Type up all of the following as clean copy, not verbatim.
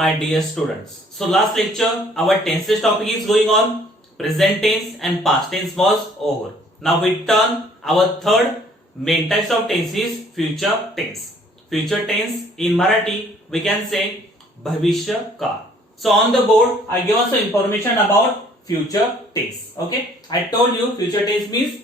my dear students. So last lecture, our tenses topic is going on. Present tense and past tense was over. Now we turn our third main types of tense is future tense. Future tense in Marathi we can say bhavishya kaal. So on the board I give us some information about future tense. Okay, I told you future tense means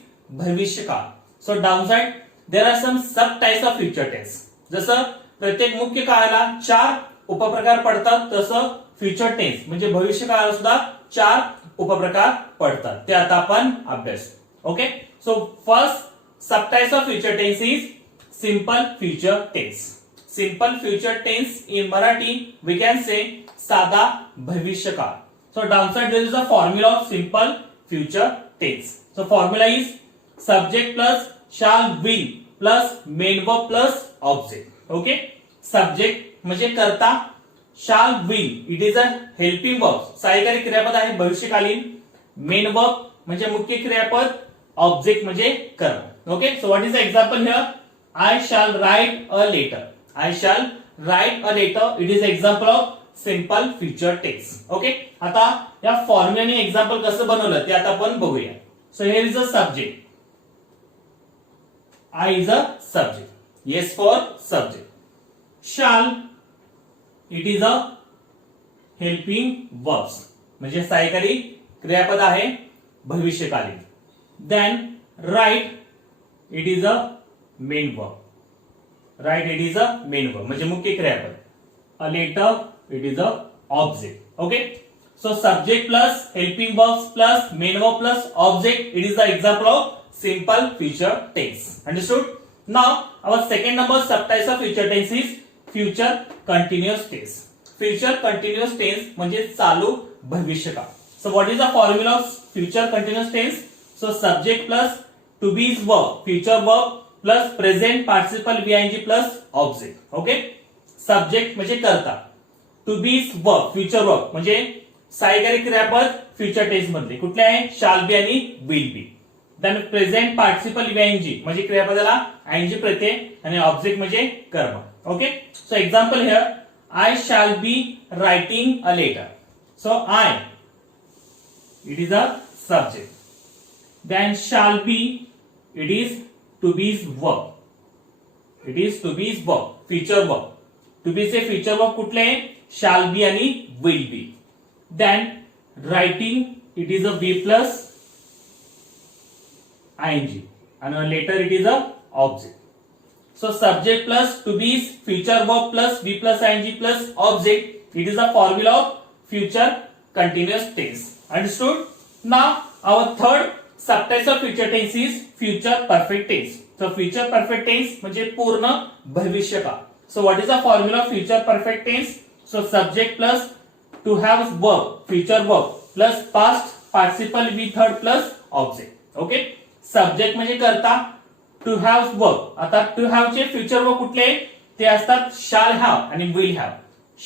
bhavishya kaal. So downside there are some sub types of future tense. जसं प्रत्येक मुख्य काळाला 4 उपप्रकार पडतात तसं future tense म्हणजे भविष्य काळाला सुद्धा 4 उपप्रकार पडतात ते आता आपण अभ्यास. Okay, so first sub types of future tense is simple future tense. Simple future tense in Marathi we can say साधा भविष्य काळ. So downside there is a formula of simple future tense. So formula is subject plus shall will plus main verb plus object. Okay, subject म्हणजे कर्ता, shall will it is a helping verb सहाय्यकारी क्रियापद आहे भविष्यकालीन, main verb म्हणजे मुख्य क्रियापद, object म्हणजे कर्म. Okay, so what is the example here? I shall write a letter. I shall write a letter it is example of simple future tense. Okay, आता या फॉर्म्युलाने एक्झाम्पल कसं बनवलं ते आता आपण बघूया. सो here is a subject. I is a subject. Yes for subject. Shall it is a helping verbs म्हणजे सहाय्यकारी क्रियापद आहे भविष्यकालीन. Then write it is a main verb. Write it is a main verb म्हणजे मुख्य क्रियापद. A letter it is a object. Okay. So subject plus helping verbs plus main verb plus object it is the example of simple future tense. Understood? Now our second number subtypes of future tense is future continuous tense. Future continuous tense म्हणजे चालू भविष्य काळ. So what is the formula of future continuous tense? So subject plus to be is verb, future verb plus present participle ing plus object. Okay? Subject म्हणजे कर्ता, to be is verb, future verb म्हणजे सहाय्यकारी क्रियापद future tense मध्ये कुठले आहे? shall be आणि will be. Then present participle ing म्हणजे क्रियापदाला ing प्रत्यय आणि ऑब्जेक्ट म्हणजे कर्म. Okay, so example here I shall be writing a letter. So I it is a subject. Then shall be it is to be is verb. It is to be is verb, future verb. To be चे future verb कुठले आहे? Shall be आणि will be. Then writing it is a B plus ing and later it is a object. So subject plus to be is future verb plus be plus ing plus object. It is a formula of future continuous tense. Understood? Now our third subtype of future tense is future perfect tense. So future perfect tense म्हणजे पूर्ण भविष्य काळ. So what is the formula of future perfect tense? So subject plus to have verb, future verb plus past participle be third plus object. Okay? Subject म्हणजे कर्ता, to have verb. आता to have चे future verb कुठले? ते असतात shall have आणि will have.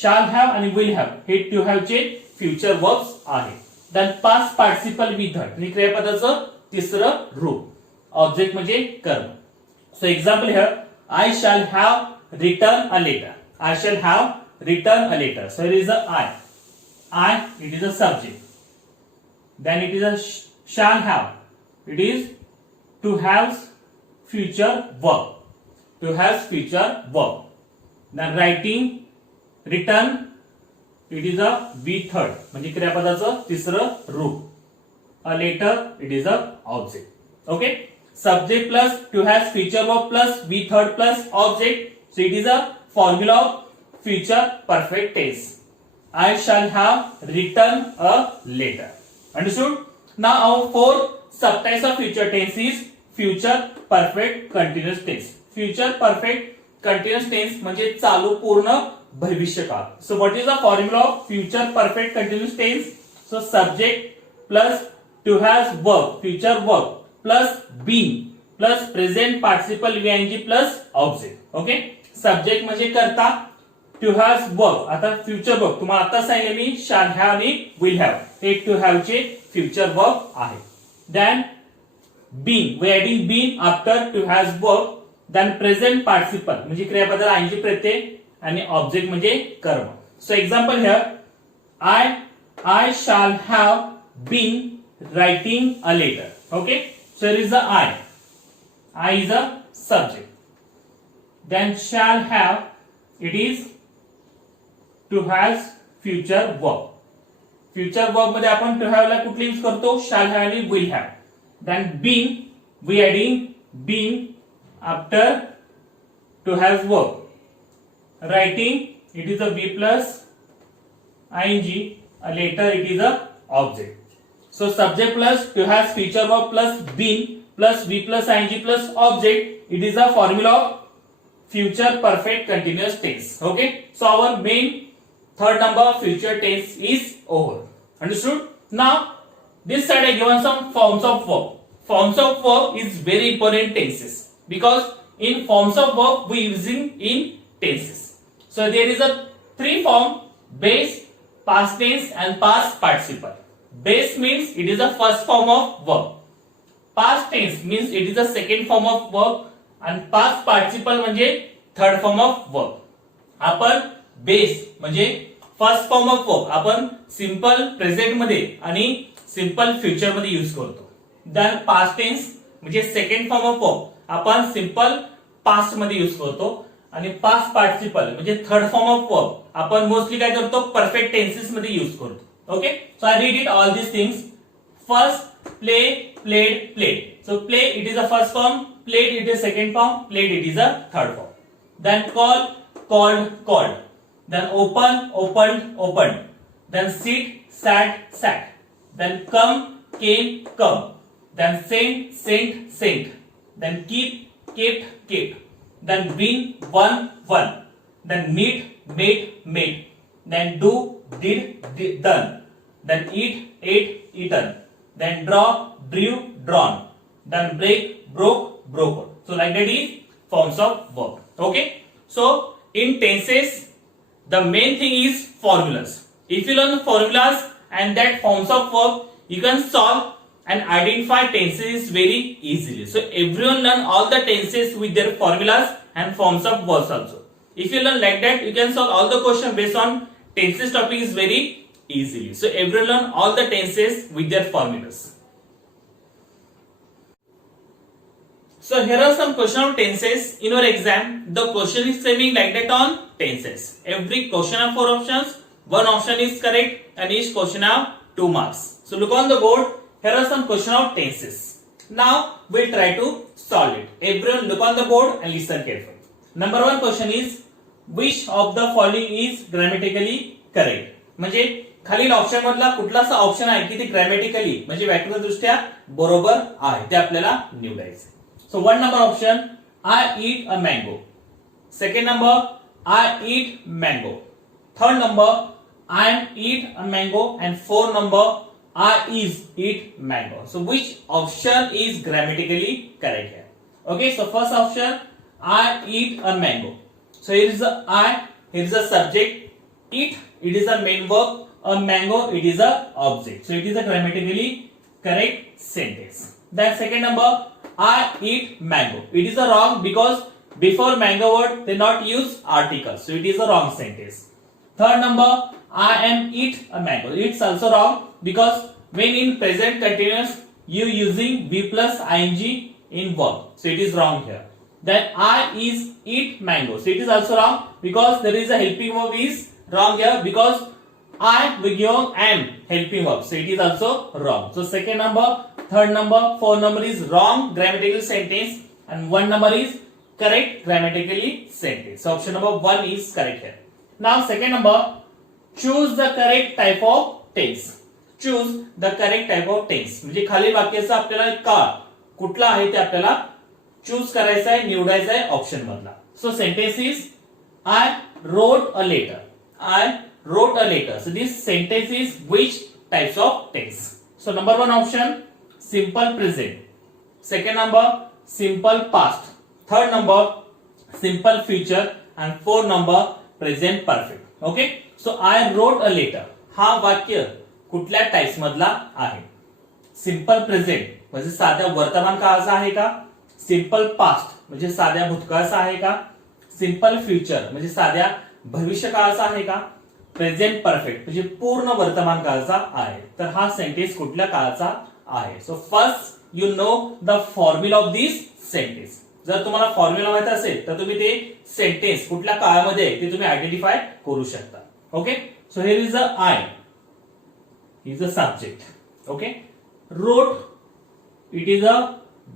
Shall have आणि will have हे टू हॅव चे फ्युचर वर्ब्स आहे. Then past participle with third आणि क्रियापदाचं तिसरं रूप, ऑब्जेक्ट म्हणजे कर्म. So example here I shall have return a letter. I shall have return a letter. So here is a I. I it is a subject. Then it is a shall have. इट इज to have future verb. To have future verb. Then writing return it is a be third म्हणजे क्रियापदाचं तिसरं रूप. A letter it is a object. Okay? Subject plus to have future verb plus be third plus object. So it is a formula of future perfect tense. I shall have written a letter. Understood? Now our fourth subtypes of future tense is future perfect continuous tense. Future perfect continuous tense म्हणजे चालू पूर्ण भविष्य काळ. So what is the formula of future perfect continuous tense? So subject plus to has verb, future verb plus being plus present participle ing plus object. Okay? Subject म्हणजे कर्ता, to has verb. आता future verb तुम्हाला आता सांगितले मी shall have आणि will have. Hey to have चे future verb आहे. Then being we adding being after to has verb. Then present participle म्हणजे क्रियापदाला ing प्रत्यय आणि ऑब्जेक्ट म्हणजे कर्म. So example here, I shall have been writing a letter. Okay, so here is the I is a subject, then shall have, it is to has future verb. Future verb मध्ये आपण to have ला कुठली use करतो, shall have आणि will have. Then been, we adding been after to have verb. Writing, it is a B plus ing, a later it is a object. So subject plus to has future verb plus been plus v plus ing plus object, it is a formula of future perfect continuous tense. Okay, so our main third number future tense is over. Understood? Now this side I given some forms of verb. Forms of verb is very important tenses, because in forms of verb we using in tenses. So there is a three form: base, past tense and past participle. Base means it is the first form of verb. Past tense means it is the second form of verb, and past participle म्हणजे third form of verb. आपण base म्हणजे first form of verb आपण simple present मध्ये आणि simple future मध्ये use करतो. Then past tense म्हणजे second form of verb आपण सिंपल पास्ट मध्ये यूज करतो, आणि पास्ट पार्टिसिपल म्हणजे थर्ड फॉर्म ऑफ वर्ब आपण मोस्टली काय करतो, परफेक्ट टेन्सेस मध्ये यूज करतो. Okay, so I read it all this things. First play, played, played. So play it is a first form, played it is second form, played it is a third form. Then call, called, called. Then open, opened, opened. Then sit, sat, sat. Then come, came, come. Then send, sent, sent. Then keep, kept, kept. Then win, won, won. Then meet, met, met. Then do, did, done. Then eat, ate, eaten. Then draw, drew, drawn. Then break, broke, broken. So like that is forms of verb. Okay. So in tenses, the main thing is formulas. If you learn formulas and that forms of verb, you can solve and identify tenses very easily. So everyone learn all the tenses with their formulas and forms of verbs also. If you learn like that, you can solve all the questions based on tenses topic is very easily. So everyone learn all the tenses with their formulas. So here are some question of tenses in your exam. The question is framing like that on tenses. Every question have 4 options. One option is correct, and each question have 2 marks. So look on the board. Here are some question of tenses. Now we'll try to solve it. Everyone look on the board and listen carefully. Number 1 question is, which of the following is grammatically correct? म्हणजे खालील option मधला कुठलासा option आहे की ते grammatically म्हणजे व्याकरणदृष्ट्या बरोबर आहे ते आपल्याला निवडायचं. So 1 number option, I eat a mango. Second number, I eat mango. Third number, I eat a mango, and 4 number, I is eat mango. So which option is grammatically correct here? Okay, so first option, I eat a mango. So here is the I, here is the subject. Eat, it is the main verb. A mango, it is a object. So it is a grammatically correct sentence. Then second number, I eat mango. It is a wrong, because before mango word they not use article. So it is a wrong sentence. Third number, I am eat a mango. It's also wrong, because when in present continuous you using be plus ing in verb. So it is wrong here. Then I is eat mango. So it is also wrong, because there is a helping verb is wrong here, because I we give am helping verb. So it is also wrong. So second number, third number, 4 number is wrong grammatical sentence, and 1 number is correct grammatically sentence. So option number 1 is correct here. Now second number, choose the correct type of tense. Choose the correct type of tense. म्हणजे खाली वाक्याचा आपल्याला काळ कुठला आहे ते आपल्याला choose करायचा आहे, निवडायचा आहे ऑप्शन मधला. So sentence is, I wrote a letter. I wrote a letter. So this sentence is which types of tense? So number 1 option, simple present. Second number, simple past. Third number, simple future, and 4 number, present perfect. Okay, so I wrote a letter. हा वाक्य कुठल्या types मधला आहे? Simple present म्हणजे साध्या वर्तमान काळाचा आहे का? सिंपल पास्ट म्हणजे साध्या भूतकाळाचा आहे का? सिंपल फ्युचर म्हणजे साध्या भविष्य काळाचा आहे का? प्रेझेंट परफेक्ट म्हणजे पूर्ण वर्तमान काळाचा आहे. तर हा सेंटेन्स कुठल्या काळाचा आहे? So first you know the formula of this sentence. जर तुम्हाला फॉर्म्युला माहित असेल तर तुम्ही ते सेंटेन्स कुठल्या काळामध्ये आहे ते तुम्ही आयडेंटिफाय करू शकता. Okay, so here is a I, is a subject. Okay, wrote, it is a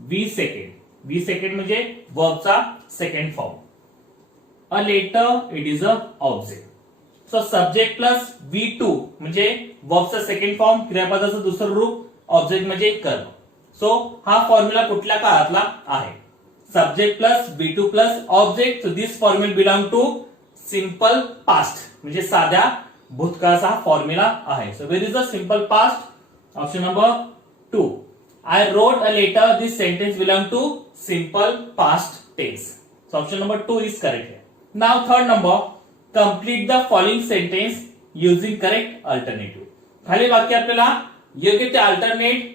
V second. V second म्हणजे वर्बचा second form. A letter, it is a object. So subject plus V2 म्हणजे वर्बचा second form, क्रियापदाचं दुसरं रूप, object म्हणजे कर्म. सो हा formula कुठल्या काळातला आहे? Subject plus V2 plus object. So this formula belong to simple past म्हणजे साध्या भूतकाळाचा हा फॉर्म्युला आहे. So where is the simple past? Option number 2. I wrote a letter. This sentence belong to simple past tense. So option number 2 is correct here. Now third number, complete the following sentence using correct alternative. खाली वाक्य आपल्याला योग्य ते alternate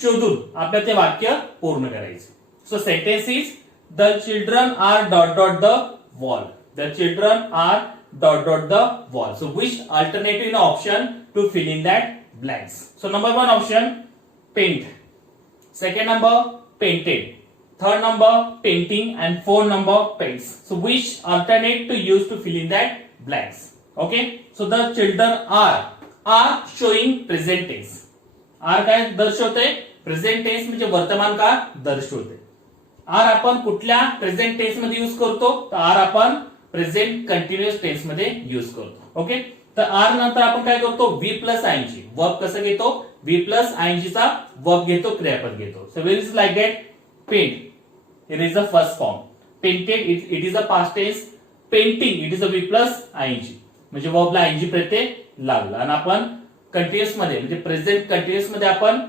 शोधून आपल्याला ते वाक्य पूर्ण करायचे. So sentence is the children are dot dot the wall. The children are dot dot the wall. So which alternative in option to fill in that blanks? So number 1 option, paint. Second number, painted. Third number, painting, and fourth number, paints. So which alternate to use to fill in that blanks? Okay, so the children are showing present tense. are काय दर्शवते? Present tense म्हणजे वर्तमान काळ दर्शवते. Are आपण कुठल्या present tense मध्ये use करतो? तर आर आपण प्रेझेंट कंटिन्युअस टेन्स मध्ये यूज करतो. ओके, तर आर नंतर आपण काय करतो? V plus I N G. वर्ब कसं घेतो? व्ही प्लस आयएनजी चा वर्ब घेतो, क्रियापद घेतो. So where is like that? Paint, it is the first form. Painted, it is a past tense. Painting, it is a V plus I N G म्हणजे वर्बला आयएनजी प्रत्यय लागला. आणि आपण कंटिन्युअस मध्ये म्हणजे प्रेझेंट कंटिन्युअस मध्ये आपण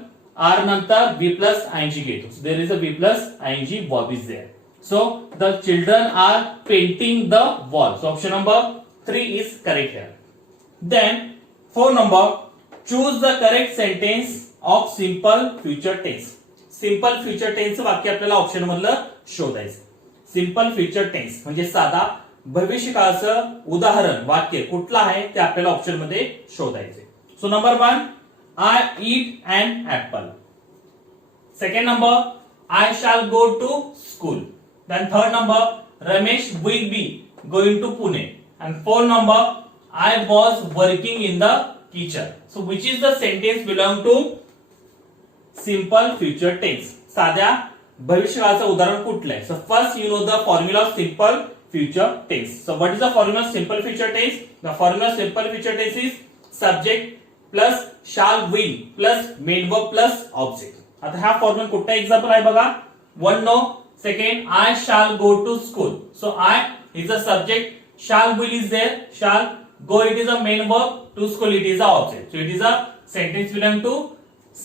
आर नंतर व्ही प्लस आयएनजी घेतो. So there is a V plus I N G, verb is there. So the children are painting the wall. So option number 3 is correct here. Then 4 number, choose the correct sentence of simple future tense. Simple future tense वाक्य आपल्याला option मधलं शोधायचं. Simple future tense म्हणजे साधा भविष्यकाळाचं उदाहरण वाक्य कुठलं आहे ते आपल्याला ऑप्शन मध्ये शोधायचे. So number 1, I eat an apple. Second number, I shall go to school. Then third number, Ramesh will be going to Pune. And fourth number, I was working in the kitchen. So which is the sentence belong to simple future tense? साध्या भविष्यकाळाचं उदाहरण कुठलं आहे? So first you know the formula of simple future tense. So what is the formula of simple future tense? The formula of simple future tense is subject plus shall will plus main verb plus object. आता हा formula कुठला example आहे बघा. 1 no, second I shall go to school. So I is the subject, shall will is there, shall go it is a main verb, to school it is a object. So it is a sentence belong to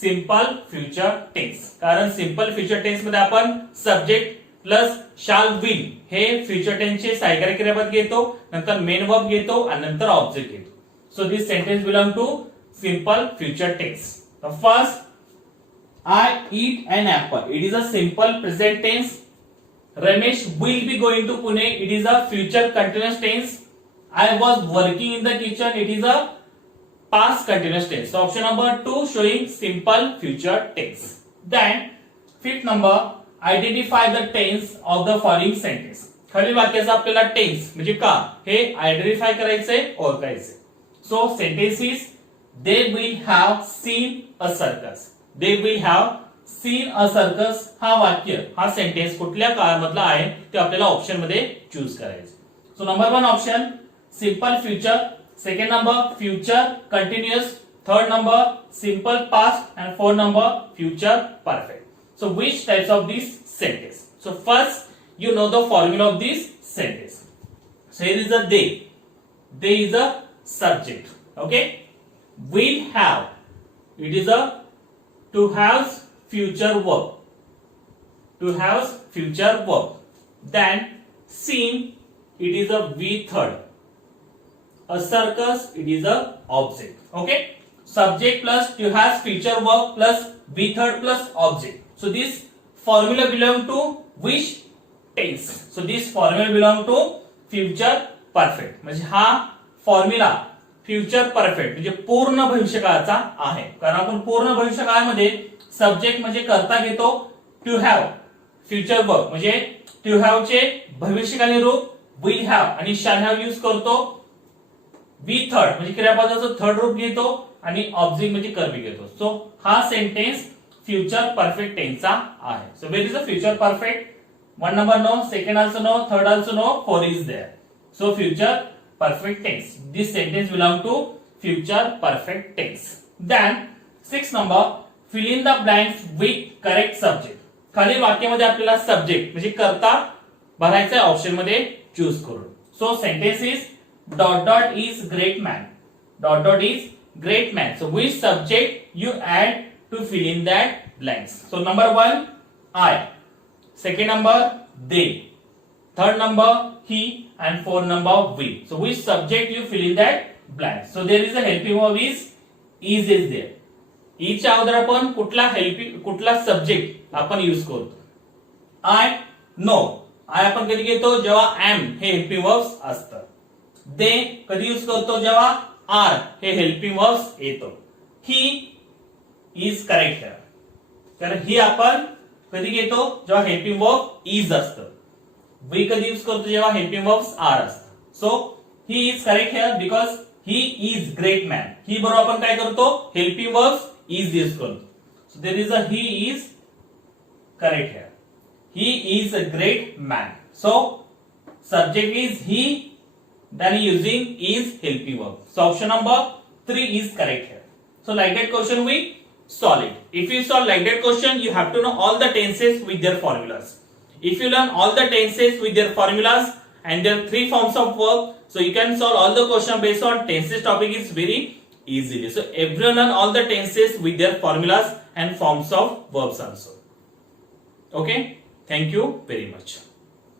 simple future tense. कारण simple future tense मध्ये आपण subject plus shall will hey future tense चे सहाय्यकारी क्रियापद घेतो, नंतर main verb घेतो आणि नंतर object घेतो. So this sentence belong to simple future tense. The first, I eat an apple. It is a simple present tense. Ramesh will be going to Pune. It is a future continuous tense. I was working in the kitchen. It is a past continuous tense. So option number 2 showing simple future tense. Then fifth number, identify the tense of the following sentence. खालील वाक्याचा आपल्याला tense म्हणजे का हे identify करायचंय, ओळखायचंय. So sentence is they will have seen a circus. They will have seen a circus. हा वाक्य हा sentence कुठल्या काळामधला आहे ते आपल्याला ऑप्शन मध्ये चूज करायचं. So number 1 option simple future, second number future continuous, third number simple past, and fourth number future perfect. So which types of this sentence? So first you know the formula of this sentence. So here is a they. They is a subject. Okay, will have, it is a to have future verb. To have future verb. Then seen, it is a V third. A circus, it is a object. Okay, subject plus to has future verb plus V third plus object. So this formula belong to which tense? So this formula belong to future perfect. म्हणजे हा formula future perfect म्हणजे पूर्ण भविष्यकाळाचा आहे. कारण आपण पूर्ण भविष्यकाळामध्ये subject म्हणजे करता घेतो टू हॅव, फ्युचर वर्क म्हणजे टू हॅव चे भविष्यकालीन रूप विल हॅव आणि शॅल हॅव यूज करतो. वी थर्ड म्हणजे क्रियापदाचं थर्ड रूप घेतो आणि ऑब्जेक्ट म्हणजे कर्म घेतो. सो हा सेंटेन्स फ्युचर परफेक्ट टेन्सचा आहे. So where is a future perfect? One number no, second also no, third also no, four is there. So future perfect tense. This sentence belong to future perfect tense. Then 6 number, fill in the blanks with correct subject. खालील वाक्यामध्ये आपल्याला subject म्हणजे कर्ता भरायचा आहे option मध्ये choose करून. So sentence is dot dot is great man. Dot dot is great man. So which subject you add to fill in that blanks? So number 1 I, second number they, third number he, and fourth number we. So which subject you fill in that blank? So there is a helping verb is there. ईच्या अगोदर आपण कुठला subject आपण use करतो? I know. आय आपण कधी घेतो जेव्हा M हे helping verbs असतं. दे कधी यूज करतो जेव्हा आर हे हेल्पिंग वर्ब्स येतो. He is correct here. कारण ही आपण कधी घेतो जेव्हा हेल्पिंग वर्ब इज असतं. वी कधी यूज करतो जेव्हा हेल्पिंग वर्ब्स आर असतात. So he is correct here because he is great man. ही बरोबर आपण काय करतो हेल्पिंग वर्ब्स इज यूज करतो. So there is a he is correct here. He is a great man. So subject is he, then using is helping verb. So option number 3 is correct here. So like that question we solve it. If you solve like that question, you have to know all the tenses with their formulas. If you learn all the tenses with their formulas and their 3 forms of verb, so you can solve all the question based on tenses topic is very easily. So everyone learn all the tenses with their formulas and forms of verbs also. Okay, thank you very much.